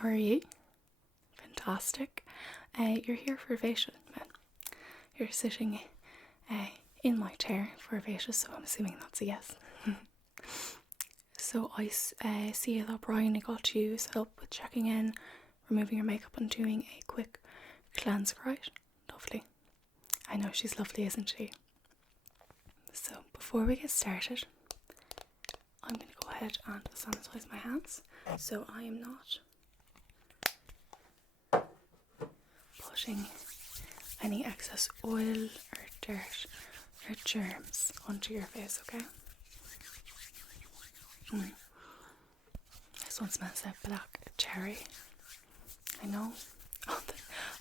How are you? Fantastic. You're here for a facial. You're sitting in my chair for a facial, so I'm assuming that's a yes. So I see that Brian got you set up with checking in, removing your makeup and doing a quick cleanse, right? Lovely. I know she's lovely, isn't she? So before we get started, I'm going to go ahead and sanitize my hands so I am not putting any excess oil or dirt or germs onto your face, okay? This one smells like black cherry. I know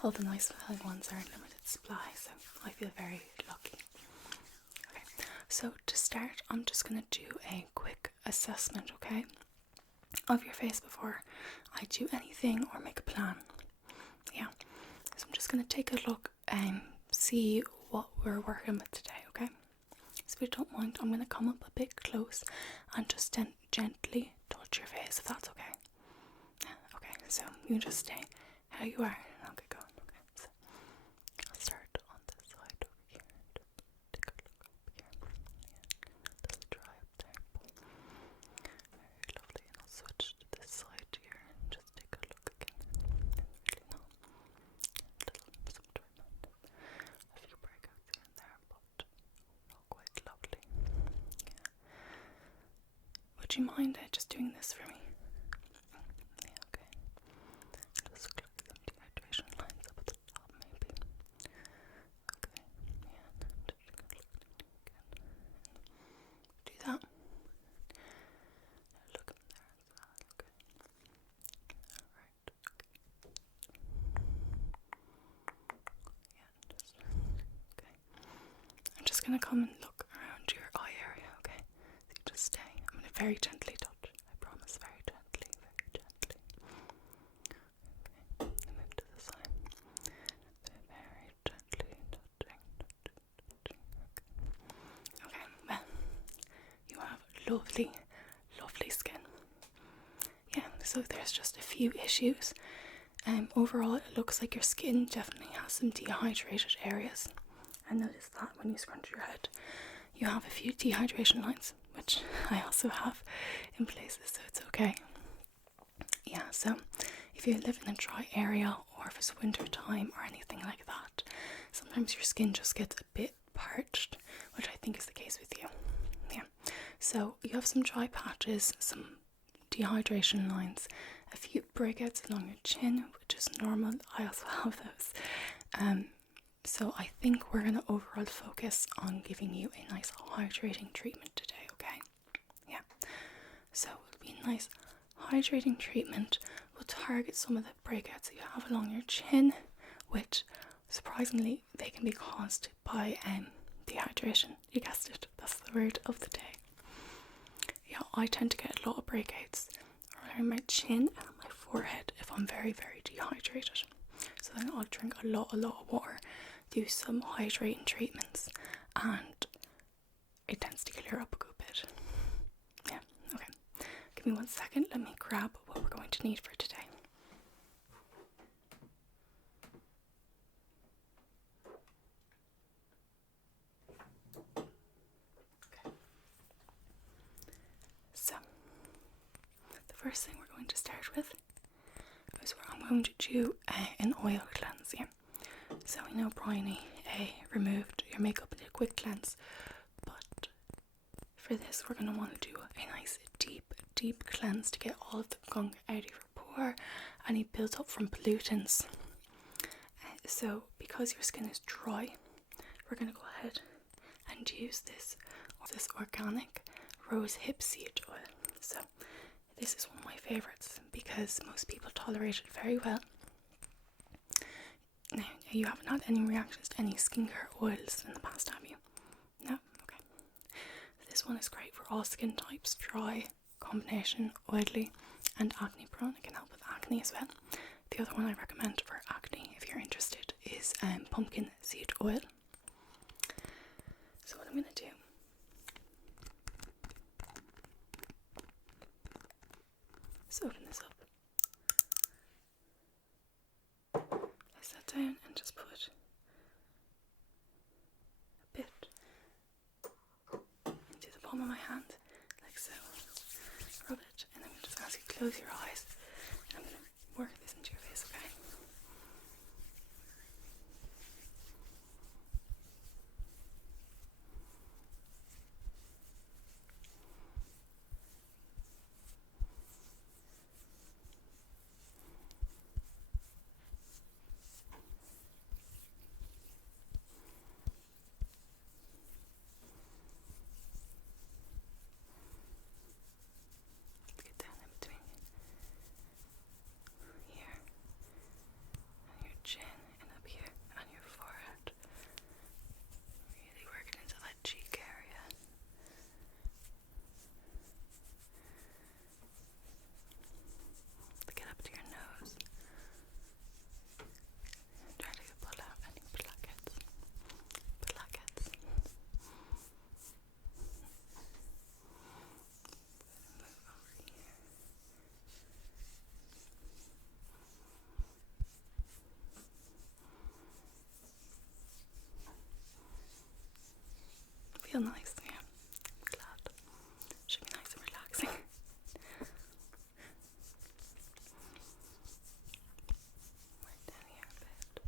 all the nice smelling ones are in limited supply, so I feel very lucky. Okay, so to start, I'm just going to do a quick assessment, okay, of your face before I do anything or make a plan. Yeah, so I'm just going to take a look and see what we're working with today, okay? So if you don't mind, I'm going to come up a bit close and just gently touch your face, if that's okay. Okay, so you just stay how you are. Okay, go on. Okay, so I'll start on this side over here. Take a look up here. Yeah, a little dry up there. Very lovely. And I'll switch to this side here and just take a look again. Really not. Some dry band. A few breakouts here and there, but all quite lovely. Yeah. Would you mind just doing this for me? Yeah, okay. Just click some dehydration lines up at the top, maybe. Okay, yeah. Just take a look again. Do that. Look up there as well. Okay. Alright. Yeah, just okay. I'm just gonna come and look around your eye area, okay? So you just stay. I'm gonna very gently touch. I promise, very gently, very gently. Okay, move to the side. Very gently touching. Okay, well, you have lovely, lovely skin. Yeah, so there's just a few issues. Overall, it looks like your skin definitely has some dehydrated areas. I noticed that when you scrunch your head, you have a few dehydration lines, which I also have in places, so it's okay. Yeah, so if you live in a dry area or if it's winter time or anything like that, sometimes your skin just gets a bit parched, which I think is the case with you. Yeah, so you have some dry patches, some dehydration lines, a few breakouts along your chin, which is normal. I also have those. So I think we're going to overall focus on giving you a nice hydrating treatment today, okay? Yeah. So it'll be a nice hydrating treatment. We'll target some of the breakouts that you have along your chin, which surprisingly they can be caused by dehydration. You guessed it, that's the word of the day. Yeah, I tend to get a lot of breakouts around my chin and my forehead if I'm very, very dehydrated. So then I'll drink a lot of water, do some hydrating treatments, and it tends to clear up a good bit. Yeah, okay. Give me 1 second, let me grab what we're going to need for today. Okay. So, the first thing we're going to start with is where I'm going to do an oil cleanse, yeah. So I know Bryony removed your makeup and did a quick cleanse, but for this we're going to want to do a nice deep cleanse to get all of the gunk out of your pore, any built up from pollutants. So because your skin is dry, we're going to go ahead and use this organic rose hip seed oil. So this is one of my favourites because most people tolerate it very well. Now, you haven't had any reactions to any skincare oils in the past, have you? No? Okay. This one is great for all skin types, dry, combination, oily, and acne prone. It can help with acne as well. The other one I recommend for acne, if you're interested, is pumpkin seed oil. So what I'm going to do is open this up. palm of my hand, like so. Rub it, and then I'm just ask you to close your eyes. And I'm going to work this into your face, okay? Get down in between here, and your chin, and up here, on your forehead. Really working into that cheek area. To get up to your nose. Try to pull out any blackheads. Blackheads. Move over here. Feel nice, yeah. Glad. Should be nice and relaxing. Right down here a bit.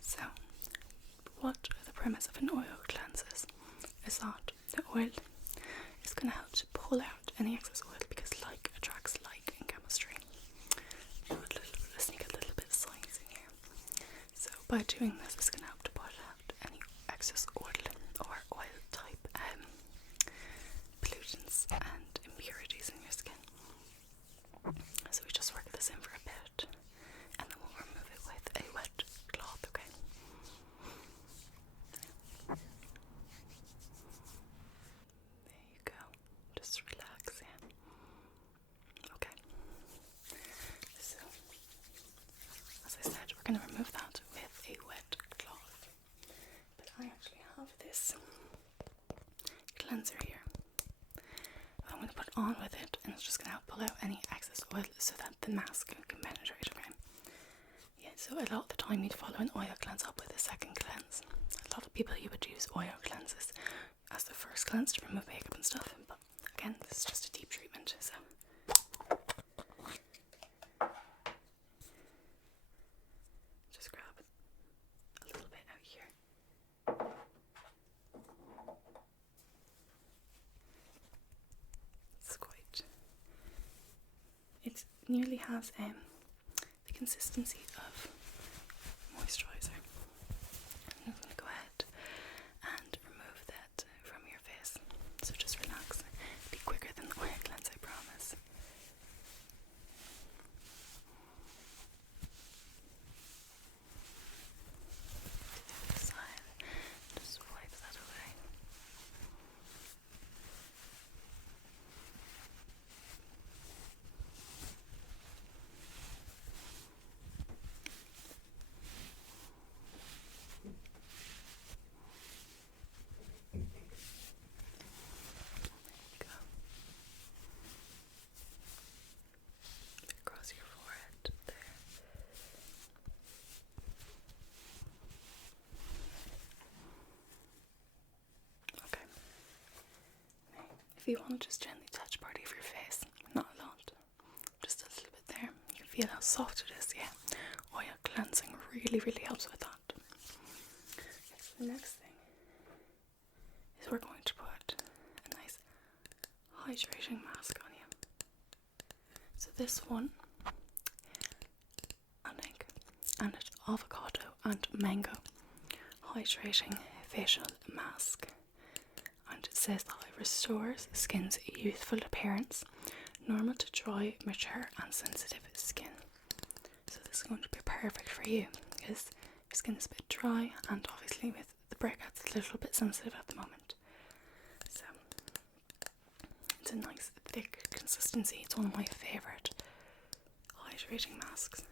So, what the premise of an oil cleanse is that the oil is going to help to pull out any excess oil, because like attracts like in chemistry. Let's sneak a little bit of science in here. So by doing this, it's going to help to pull out any excess oil or oil type pollutants and impurities in your skin. So we just work this in for a bit, and then we'll remove it with a wet cloth, okay? There you go. Just relax, yeah. Okay. So, as I said, we're going to remove that with a wet cloth. But I actually have this cleanser here. I'm going to put on with it, and it's just going to help pull out any excess oil so that the mask can penetrate, okay? Yeah, so a lot of the time you'd follow an oil cleanse up with a second cleanse. A lot of people, you would use oil cleanses as the first cleanse to remove makeup and stuff, but again, this is just a deep treatment, so just grab a little bit out here. It's quite, it nearly has the consistency of moisturizer. I'm going to go ahead and remove that from your face. So just relax. Be quicker than the oil cleanse, I promise. The other side. Just wipe that away. Go. Across your forehead there. Okay. Now, if you want to just gently touch part of your face, not a lot, just a little bit there. You can feel how soft it is, yeah. Oil cleansing really, really helps with that. So the next thing is we're going to put a nice hydrating mask on you. So this one, I think, and it's avocado and mango hydrating facial mask. And it says that it restores skin's youthful appearance, normal to dry, mature and sensitive skin. So this is going to be perfect for you because your skin is a bit dry, and obviously with the breakouts it's a little bit sensitive at the moment. So it's a nice thick consistency. It's one of my favourite hydrating masks.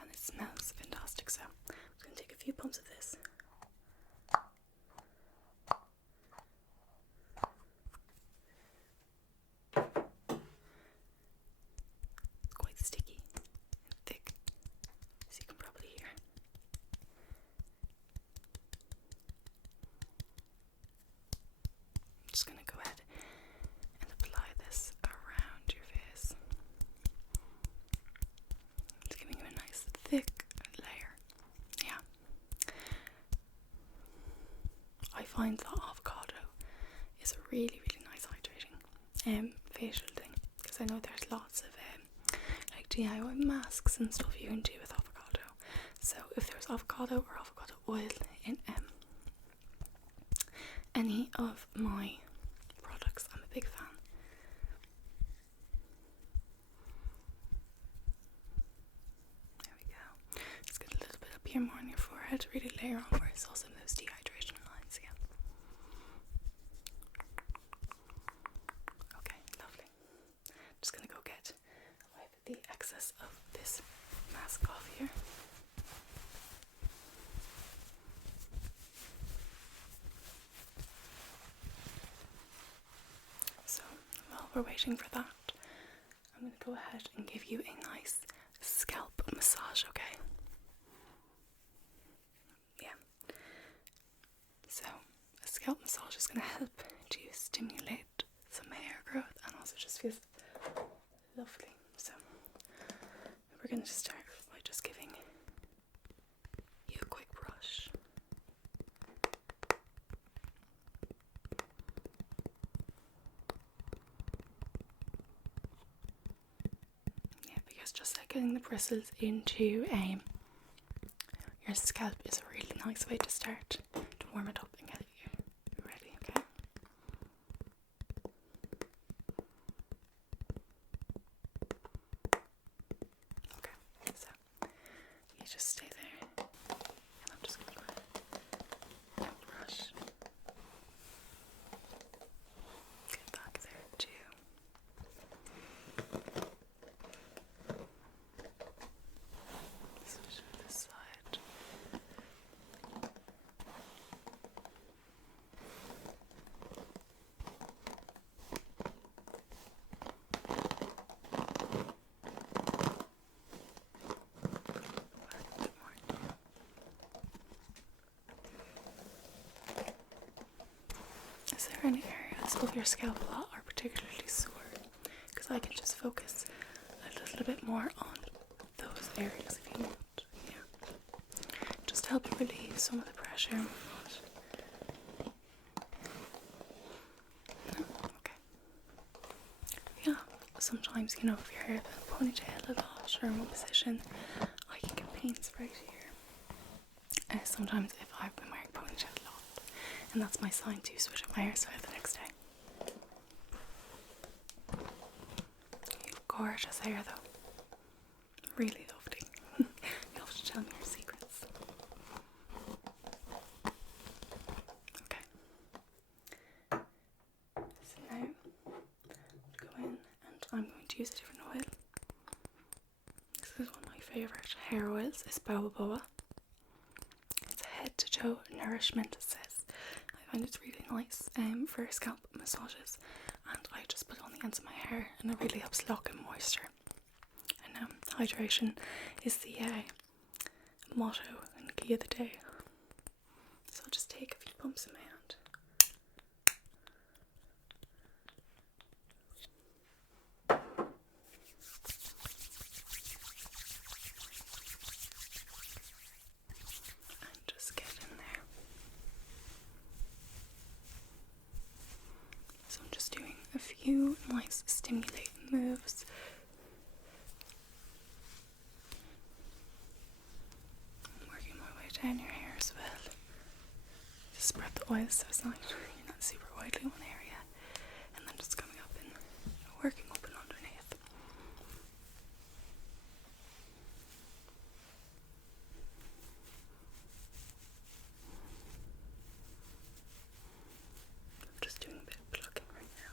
And it smells fantastic, so I'm just going to take a few pumps of this. just going to go ahead and apply this around your face. It's giving you a nice thick layer. Yeah. I find that avocado is a really, really nice hydrating facial thing, because I know there's lots of like DIY masks and stuff you can do with avocado. So if there's avocado or avocado oil in any of my products, I'm a big fan. There we go. Just get a little bit up here more on your forehead, really layer on where it's also those dehydration lines again. Okay, lovely. Just gonna go wipe the excess of this mask off here. So while we're waiting for that, I'm going to go ahead and give you a nice scalp massage, okay? Yeah. So a scalp massage is going to help to stimulate some hair growth and also just feels lovely. So we're going to start by just giving you a quick brush. Just like getting the bristles into your scalp is a really nice way to start to warm it up and get you ready, okay? Okay, so you just stay there, and I'm just going to go ahead and brush. Get back there too. Is there any areas of your scalp that are particularly sore? Because I can just focus a little bit more on those areas if you want. Yeah. Just to help relieve some of the pressure and whatnot. No? Okay. Yeah. Sometimes, if your hair is in a ponytail a lot or in one position, I can get pains right here. Sometimes if I've been wearing a ponytail a lot, and that's my sign to switch up my hairstyle the next day. You have gorgeous hair though. Really lovely. You'll have to tell me your secrets. Okay. So now, go in and I'm going to use a different oil. This is one of my favourite hair oils, is Boa. It's head to toe nourishment, it says. I find it's really nice for scalp massages, and I just put it on the ends of my hair and it really helps lock in moisture. And hydration is the motto and key of the day. So I'll just take a few pumps in my hand. And just get in there. So I'm just doing a few nice stimulating moves. I'm working my way down your hair as well. Just spread the oil so it's not super oily in one area. And then just coming up and working up and underneath. I'm just doing a bit of plucking right now.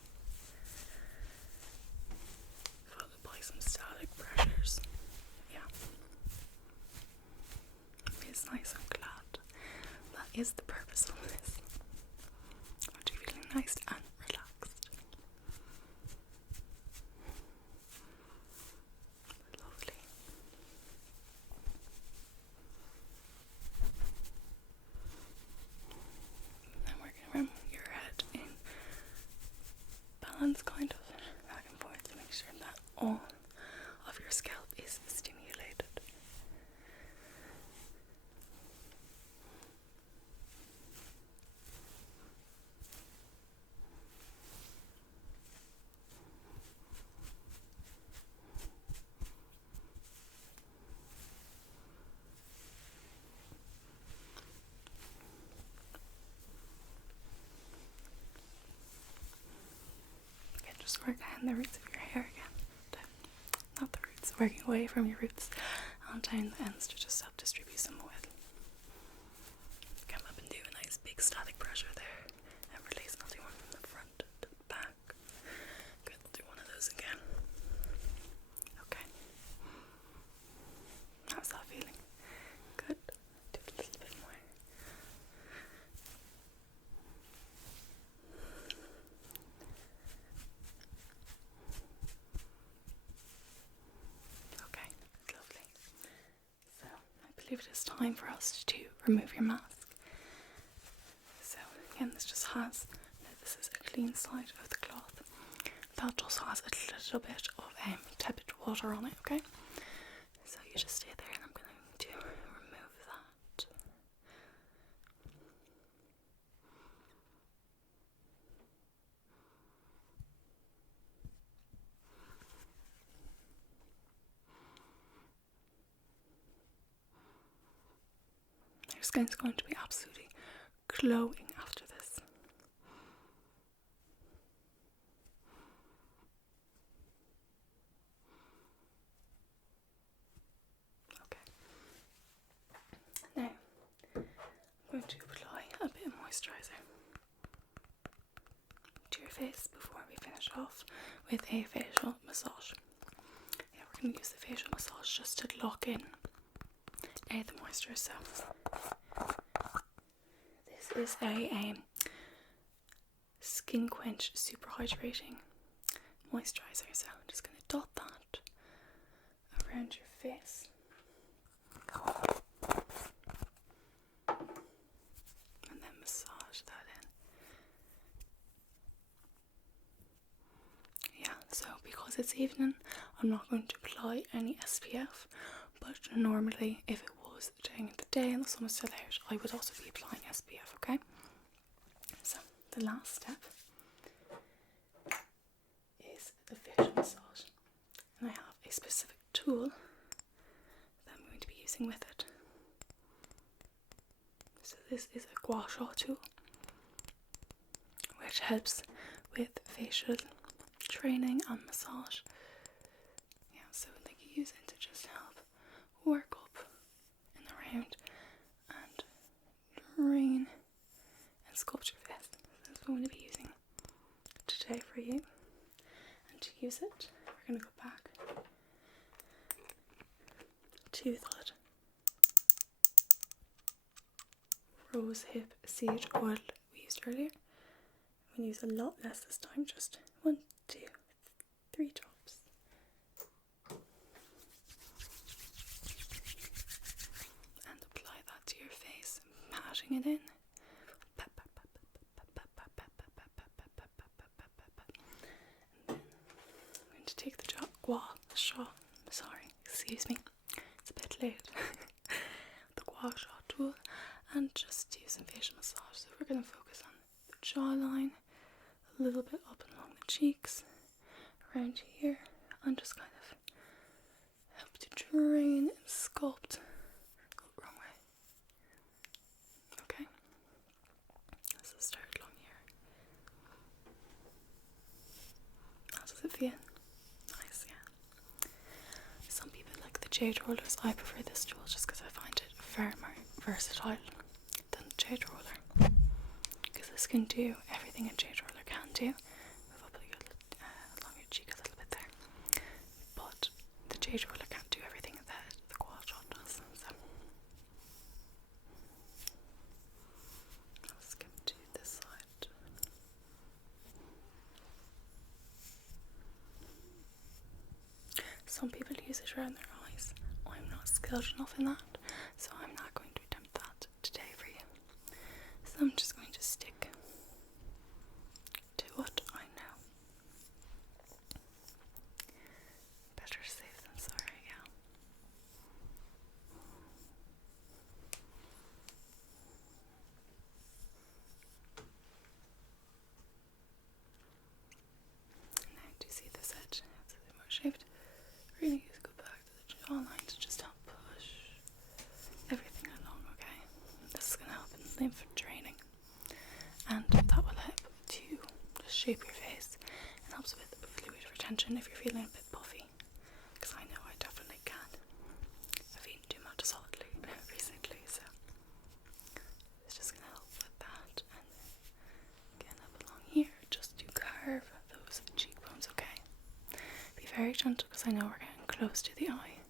Followed by some static pressures. Yeah. It's nice, I'm glad. That is the purpose of this. I want you feeling nice and relaxed. Lovely. Then we're going to run your head in just work down the roots of your hair again. Not the roots, working away from your roots and down the ends to just help distribute some oil. Come up and do a nice big static pressure there and release another one from the front to the back. Good, we'll do one of those again. Okay. How's that feeling? Good. Do it a little bit more. Okay, lovely. So, I believe it is time for us to remove your mask. So, again, this is a clean side of the cloth. That just has a little bit of tepid water on it, okay? So you just stay there and I'm going to remove that. Your skin's going to be absolutely glowing after this. Okay. Now, I'm going to apply a bit of moisturiser to your face before we finish off with a facial massage. Yeah, we're going to use the facial massage just to lock in the moisture. So this is a Skin Quench Super Hydrating Moisturiser. So I'm just going to dot that around your face. And then massage that in. Yeah, so because it's evening, I'm not going to apply any SPF, but normally if it was during the day and the sun was still out, I would also be applying SPF, okay? So the last step is the facial massage, and I have a specific tool that I'm going to be using with it. So this is a gua sha tool, which helps with facial training and massage. Yeah, so like you use it to just help work up and around and drain and sculpt your face. So that's what I'm going to be using today for you. And to use it, we're going to go back to that rose hip seed oil we used earlier. I'm going to use a lot less this time, just 1, 2, 3 drops. And apply that to your face, patting it in. And then I'm going to take the excuse me, it's a bit late. The gua sha tool, and just do some facial massage. So we're going to focus on the jawline, a little bit up and along the cheeks, around here, and just kind of help to drain and sculpt. Oh, wrong way. Okay, so start along here. How does it feel? Nice, yeah. Some people like the jade rollers. I prefer this tool just because I find it far more versatile than the jade roller, because this can do everything a jade roller can do. Move up along your cheek a little bit there, but the jade roller can't do everything that the gua sha does. So I'll skip to this side. Some people use it around their eyes. I'm not skilled enough in that, so I'm not going to attempt that today for you. So I'm just going to stick to what I know. Better safe than sorry, yeah. Now, do you see this edge? It's a bit more shaped. Really need to go back to the jawline to just help push everything along, okay? This is going to help in lymph draining, and that will help to just shape your face and helps with attention if you're feeling a bit puffy, because I know I definitely can. I've eaten too much salt recently, so it's just going to help with that. And again, up along here, just to carve those cheekbones, okay? Be very gentle, because I know we're getting close to the eye.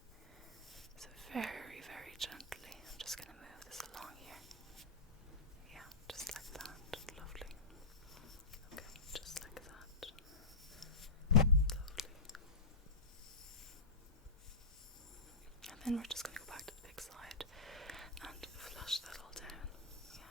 So very, very gently, I'm just going to move this along here. Yeah, just like that. Lovely. Okay, just like that. Lovely. And then we're just going to go back to the big side and flush that all down. Yeah.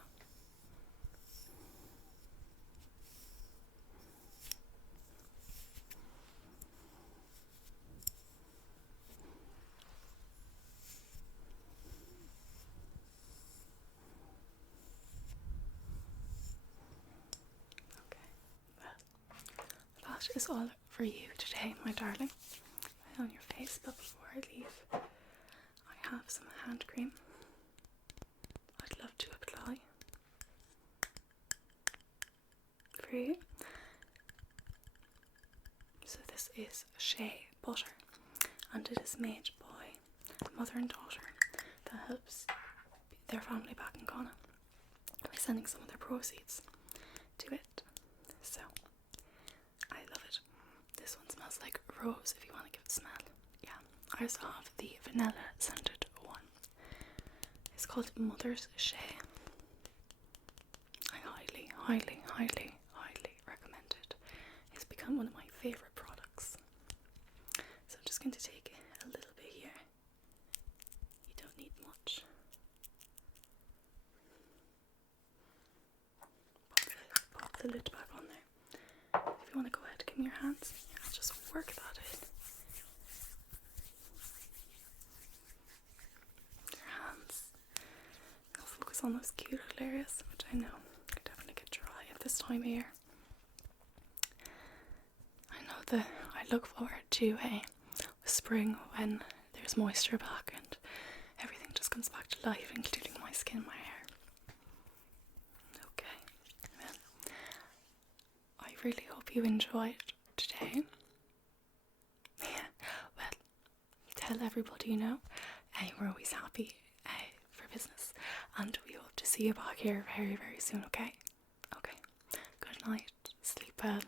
Okay. Well, that is all for you today, my darling. On your face, but before I leave, I have some hand cream I'd love to apply for you. So this is Shea Butter, and it is made by a mother and daughter that helps their family back in Ghana by sending some of their proceeds to it. So I love it. This one smells like rose, if you want to give it a smell. Yeah, I also have the vanilla scented one. It's called Mother's Shea. I highly, highly, highly, highly recommend it. It's become one of my favourite products. So I'm just going to take a little bit here. You don't need much. Pop the lid back on there. If you want to go ahead, give me your hands. I'll just work that in. Your hands. I'll focus on those cute little areas, which I know could definitely get dry at this time of year. I know that I look forward to spring when there's moisture back and everything just comes back to life, including my skin, my hair. Okay, well, I really hope you enjoyed today. Yeah, well, tell everybody you know. We're always happy for business, and we hope to see you back here very, very soon, okay? Okay, good night, sleep well.